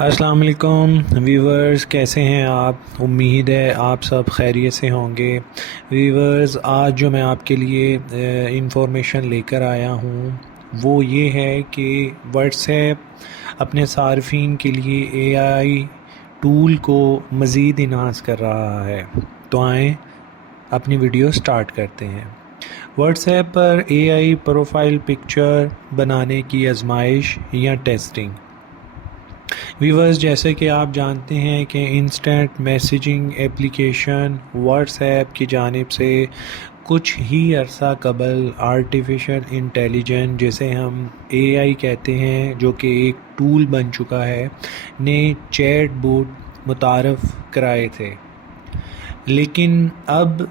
अस्सलाम वालेकुम व्यूवर्स, कैसे हैं आप। उम्मीद है आप सब खैरियत से होंगे। व्यूवर्स, आज जो मैं आपके लिए इंफॉर्मेशन लेकर आया हूँ वो ये है कि व्हाट्सएप अपने सार्फिन के लिए एआई टूल को मज़ीद इन्हांस कर रहा है। तो आएँ अपनी वीडियो स्टार्ट करते हैं। व्हाट्सएप पर एआई प्रोफाइल पिक्चर बनाने की आजमाइश या टेस्टिंग। व्यूवर्स, जैसे कि आप जानते हैं कि इंस्टेंट मैसेजिंग एप्लीकेशन व्हाट्सएप की जानिब से कुछ ही अरसा कबल आर्टिफिशियल इंटेलिजेंस, जिसे हम एआई कहते हैं, जो कि एक टूल बन चुका है, ने चैट बोट मुतारफ़ कराए थे। लेकिन अब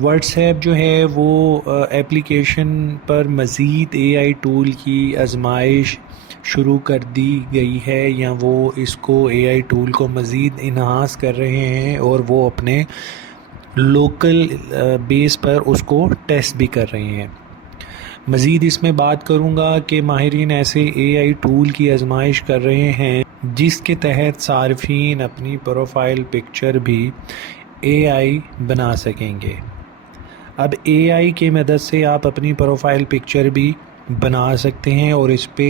व्हाट्सएप जो है वो एप्लीकेशन पर मज़ीद एआई टूल की आजमाइश शुरू कर दी गई है, या वो इसको एआई टूल को मज़ीद इन्हांस कर रहे हैं और वो अपने लोकल बेस पर उसको टेस्ट भी कर रहे हैं। मज़ीद इसमें बात करूँगा कि माहिरीन ऐसे एआई टूल की आजमाइश कर रहे हैं जिसके तहत सार्फिन अपनी प्रोफाइल पिक्चर भी एआई बना सकेंगे। अब एआई की मदद से आप अपनी प्रोफाइल पिक्चर भी बना सकते हैं और इस पे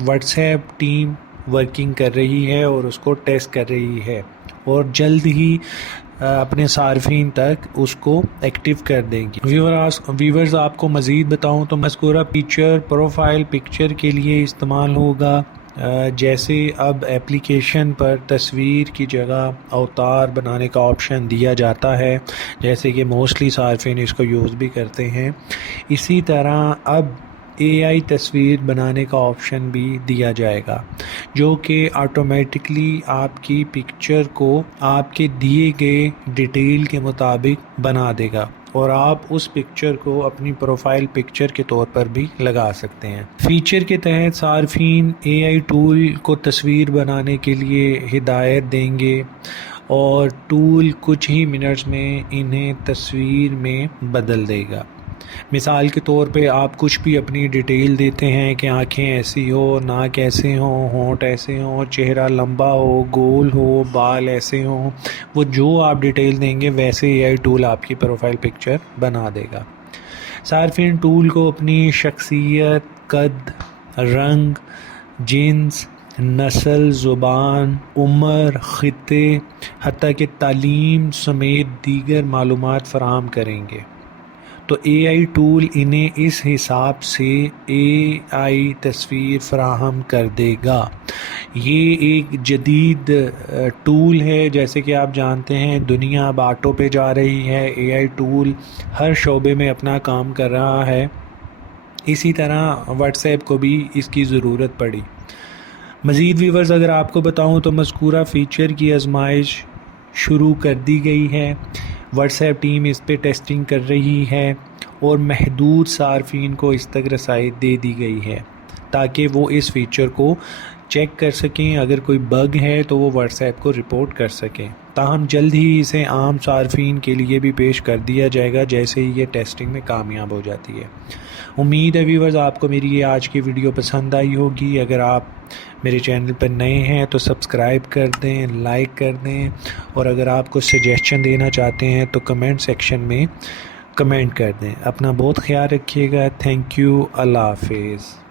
व्हाट्सएप टीम वर्किंग कर रही है और उसको टेस्ट कर रही है और जल्द ही अपने सार्फिन तक उसको एक्टिव कर देंगे। व्यूवर्स, आपको मज़ीद बताऊं तो मज़कूरा पिक्चर प्रोफाइल पिक्चर के लिए इस्तेमाल होगा। जैसे अब एप्लीकेशन पर तस्वीर की जगह अवतार बनाने का ऑप्शन दिया जाता है, जैसे कि मोस्टली सार्फिन इसको यूज़ भी करते हैं, इसी तरह अब एआई तस्वीर बनाने का ऑप्शन भी दिया जाएगा, जो कि ऑटोमेटिकली आपकी पिक्चर को आपके दिए गए डिटेल के मुताबिक बना देगा और आप उस पिक्चर को अपनी प्रोफाइल पिक्चर के तौर पर भी लगा सकते हैं। फीचर के तहत सार्फिन एआई टूल को तस्वीर बनाने के लिए हिदायत देंगे और टूल कुछ ही मिनट्स में इन्हें तस्वीर में बदल देगा। मिसाल के तौर पे आप कुछ भी अपनी डिटेल देते हैं कि आंखें ऐसी हो, नाक ऐसे हो, होंठ ऐसे हो, चेहरा लंबा हो, गोल हो, बाल ऐसे हो, वो जो आप डिटेल देंगे वैसे एआई टूल आपकी प्रोफाइल पिक्चर बना देगा। सार्फिन टूल को अपनी शख्सियत, कद, रंग, जिन्स, नस्ल, ज़ुबान, उम्र, ख़ित्ते, हत्ता कि तालीम समेत दीगर मालूमात फ़राहम करेंगे। तो एआई टूल इन्हें इस हिसाब से एआई तस्वीर फ़राहम कर देगा। ये एक जदीद टूल है। जैसे कि आप जानते हैं दुनिया अब ऑटो पे जा रही है, एआई टूल हर शोबे में अपना काम कर रहा है। इसी तरह व्हाट्सएप को भी इसकी ज़रूरत पड़ी। मज़ीद व्यूवर्स, अगर आपको बताऊं तो मज़कूरा फ़ीचर की आजमाइश शुरू कर दी गई है। व्हाट्सएप टीम इस पे टेस्टिंग कर रही है और महदूद सार्फिन को इस तक रसाई दे दी गई है ताकि वो इस फीचर को चेक कर सकें। अगर कोई बग है तो वो व्हाट्सएप को रिपोर्ट कर सकें। ताहम जल्द ही इसे आम सार्फिन के लिए भी पेश कर दिया जाएगा जैसे ही ये टेस्टिंग में कामयाब हो जाती है। उम्मीद है व्यूवर्स आपको मेरी ये आज की वीडियो पसंद आई होगी। अगर आप मेरे चैनल पर नए हैं तो सब्सक्राइब कर दें, लाइक कर दें, और अगर आप कुछ सजेशन देना चाहते हैं तो कमेंट सेक्शन में कमेंट कर दें। अपना बहुत ख्याल रखिएगा। Thank you. अल्लाह हाफिज़।